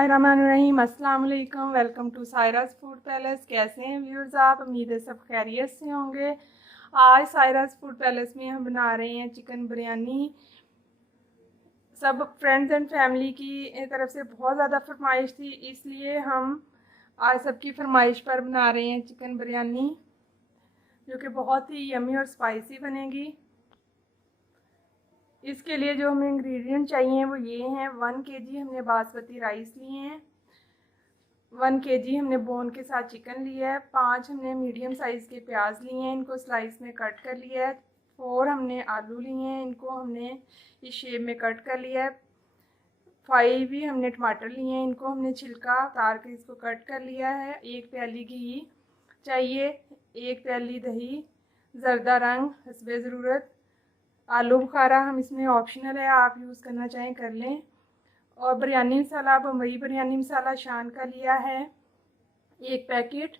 बिस्मिल्लाहिर्रहमानिर्रहीम। अस्सलाम वालेकुम। Welcome to Saira's food palace. कैसे हैं व्यूअर्स आप? उम्मीद है सब खैरियत से होंगे। आज सायराज फूड पैलेस में हम बना रहे हैं चिकन बिरयानी। सब फ्रेंड्स एंड फैमिली की तरफ से बहुत ज़्यादा फरमाइश थी, इसलिए हम आज सबकी फरमाइश पर बना रहे हैं चिकन बिरयानी, जो कि बहुत ही यमी और स्पाइसी बनेगी। इसके लिए जो हमें इंग्रेडिएंट चाहिए वो ये हैं। 1 kg हमने बासमती राइस लिए हैं, 1 kg हमने बोन के साथ चिकन लिया है, 5 हमने मीडियम साइज़ के प्याज लिए हैं, इनको स्लाइस में कट कर लिया है, 4 हमने आलू लिए हैं, इनको हमने इस शेप में कट कर लिया है, 5 भी हमने टमाटर लिए हैं, इनको हमने छिलका उतार के इसको कट कर लिया है। 1 प्याली घी चाहिए, 1 प्याली दही, ज़र्दा रंग हस्बे ज़रूरत। आलू बुखारा हम इसमें ऑप्शनल है, आप यूज़ करना चाहें कर लें। और बिरयानी मसाला बम्बई बिरयानी मसाला शान का लिया है 1 पैकेट।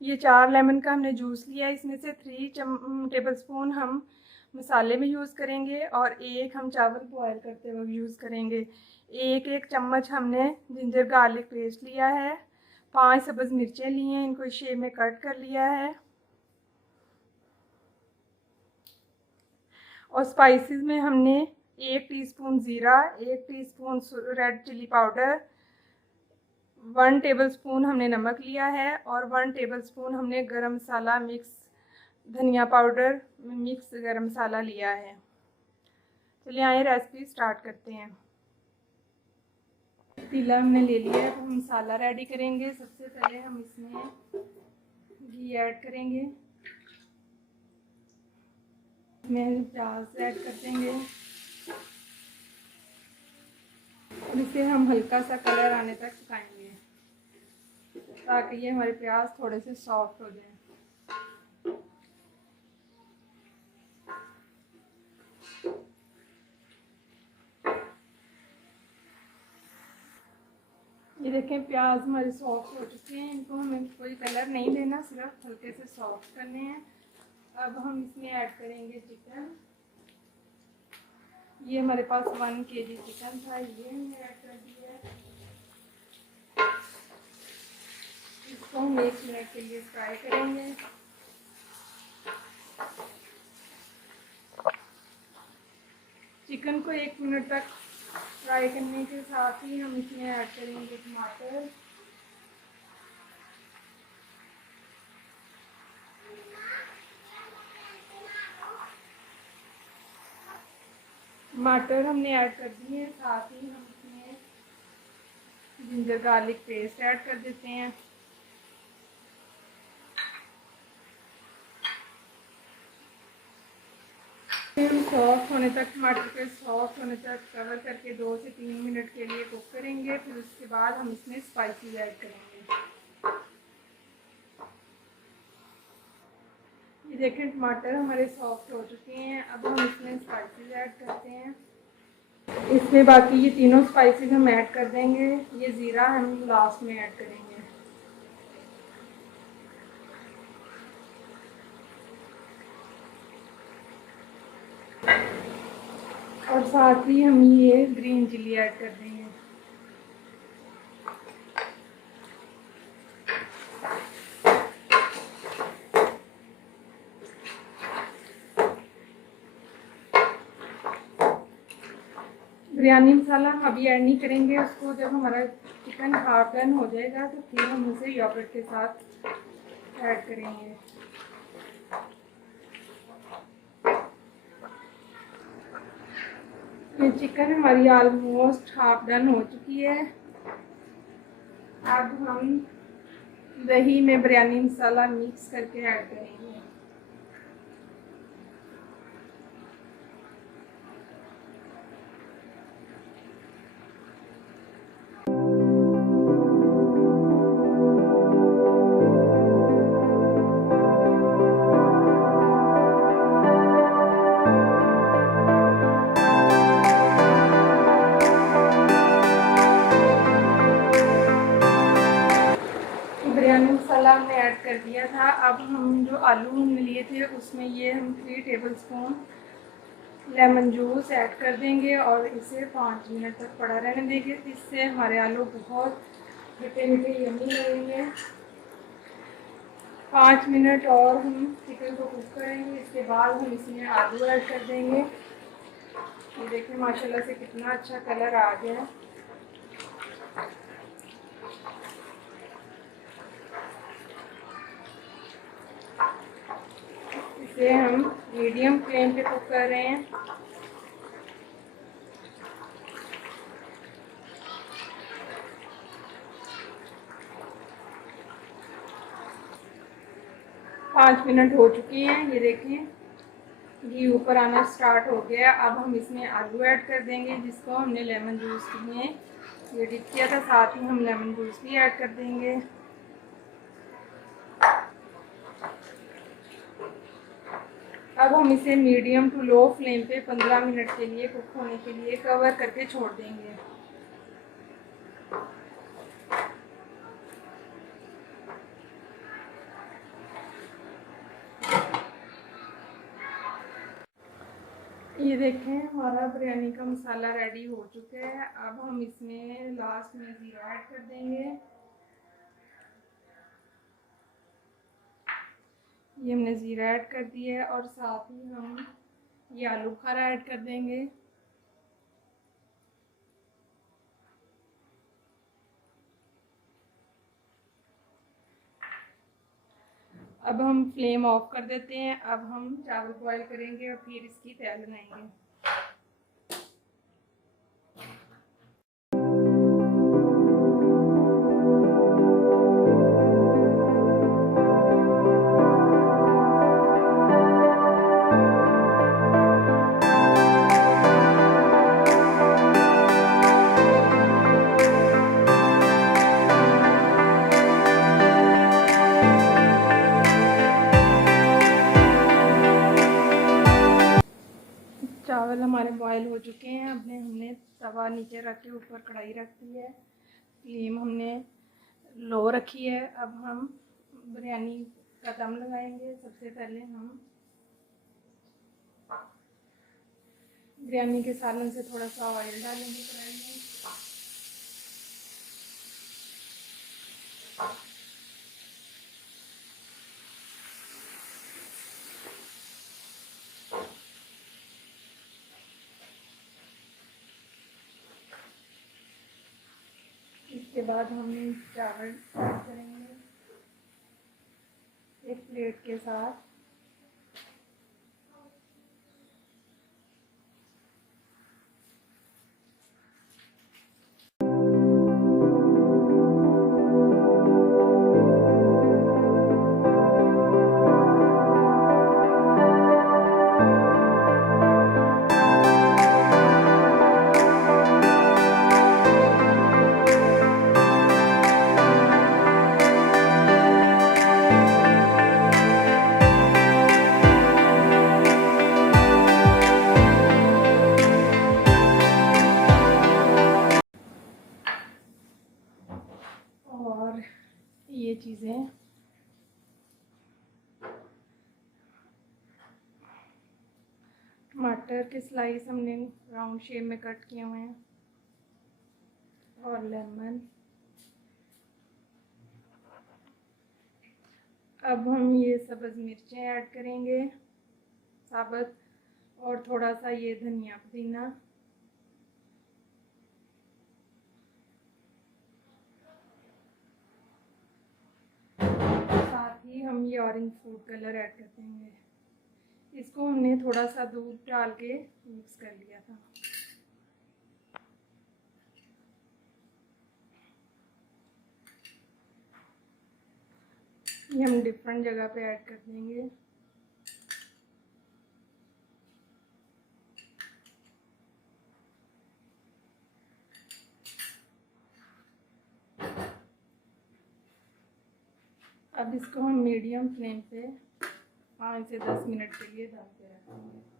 ये 4 लेमन का हमने जूस लिया है, इसमें से 3 टेबलस्पून हम मसाले में यूज़ करेंगे और 1 हम चावल बॉयल करते वक्त यूज़ करेंगे। 1 चम्मच हमने जिंजर गार्लिक पेस्ट लिया है, 5 सब्ज़ मिर्चें ली हैं, इनको इस शेप में कट कर लिया है। और स्पाइसेस में हमने 1 टीस्पून ज़ीरा, 1 teaspoon red chili powder, 1 tablespoon हमने नमक लिया है और 1 टेबलस्पून हमने गरम मसाला मिक्स धनिया पाउडर मिक्स गरम मसाला लिया है। चलिए आइए रेसिपी स्टार्ट करते हैं। पतीला हमने ले लिया है, तो हम मसाला रेडी करेंगे। सबसे पहले हम इसमें घी ऐड करेंगे, इसमें प्याज ऐड कर देंगे और इसे हम हल्का सा कलर आने तक पकाएंगे ताकि ये हमारे प्याज थोड़े से सॉफ्ट हो जाएं। ये देखें प्याज हमारे सॉफ्ट हो चुके हैं, इनको हमें कोई कलर नहीं देना, सिर्फ हल्के से सॉफ्ट करने हैं। अब हम इसमें ऐड करेंगे चिकन। ये हमारे पास 1 kg चिकन था, ये हमने ऐड कर दिया है। इसको हम 1 मिनट के लिए फ्राई करेंगे। चिकन को 1 मिनट तक फ्राई करने के साथ ही हम इसमें ऐड करेंगे टमाटर। टमाटर हमने ऐड कर दिए हैं, साथ ही हम इसमें जिंजर गार्लिक पेस्ट ऐड कर देते हैं। हम सॉफ्ट होने तक, टमाटर के सॉफ्ट होने तक कवर करके 2 से 3 मिनट के लिए कुक करेंगे। फिर उसके बाद हम इसमें स्पाइसेस ऐड करेंगे। ये देखें टमाटर हमारे सॉफ्ट हो चुके हैं। अब हम इसमें स्पाइसेस ऐड करते हैं। इसमें बाकी ये तीनों स्पाइसेस हम ऐड कर देंगे। ये ज़ीरा हम लास्ट में ऐड करेंगे। और साथ ही हम ये ग्रीन चिली ऐड कर देंगे। बिरयानी मसाला हम अभी ऐड नहीं करेंगे, उसको जब हमारा चिकन हाफ डन हो जाएगा तो फिर हम उसे योगर्ट के साथ ऐड करेंगे। ये चिकन हमारी ऑलमोस्ट हाफ डन हो चुकी है। अब हम दही में बिरयानी मसाला मिक्स करके ऐड करेंगे। बिरयानी मसाला हमने ऐड कर दिया था। अब हम जो आलू हमने लिए थे उसमें ये हम 3 टेबलस्पून लेमन जूस ऐड कर देंगे और इसे 5 मिनट तक पड़ा रहने देंगे। इससे हमारे आलू बहुत खट्टे मीठे यम्मी लगेंगे। 5 मिनट और हम चिकन को कुक करेंगे। इसके बाद हम इसमें आलू ऐड कर देंगे। ये देखिए माशाल्लाह से कितना अच्छा कलर आ गया है। इसे हम मीडियम फ्लेम पे कुक कर रहे हैं। पाँच मिनट हो चुकी हैं। ये देखिए घी ऊपर आना स्टार्ट हो गया। अब हम इसमें आलू ऐड कर देंगे जिसको हमने लेमन जूस में ये डिप किया था। साथ ही हम लेमन जूस भी ऐड कर देंगे। अब हम इसे मीडियम टू लो फ्लेम पे 15 मिनट के लिए कुक होने के लिए कवर करके छोड़ देंगे। ये देखें हमारा बिरयानी का मसाला रेडी हो चुका है। अब हम इसमें लास्ट में ज़ीरा ऐड कर देंगे। ये हमने ज़ीरा ऐड कर दिया है और साथ ही हम ये आलू बुखारा ऐड कर देंगे। अब हम फ्लेम ऑफ कर देते हैं। अब हम चावल बॉईल करेंगे और फिर इसकी तय बनाएंगे। चावल हमारे बॉईल हो चुके हैं। हमने तवा नीचे रख के ऊपर कढ़ाई रख दी है। फ्लेम हमने लो रखी है। अब हम बिरयानी का दम लगाएंगे। सबसे पहले हम बिरयानी के सालन से थोड़ा सा ऑयल डालेंगे कढ़ाई में। इसके बाद हम चावल ऐड करेंगे एक प्लेट के साथ। और ये चीज़ें टमाटर के स्लाइस हमने राउंड शेप में कट किए हुए हैं और लेमन। अब हम ये सब्ज़ मिर्चें ऐड करेंगे साबुत और थोड़ा सा ये धनिया पुदीना। साथ ही हम ये ऑरेंज फूड कलर ऐड कर देंगे। इसको हमने थोड़ा सा दूध डाल के मिक्स कर लिया था। ये हम डिफरेंट जगह पे ऐड कर देंगे। अब इसको हम मीडियम फ्लेम पे 5 से 10 मिनट के लिए दम पे रखेंगे।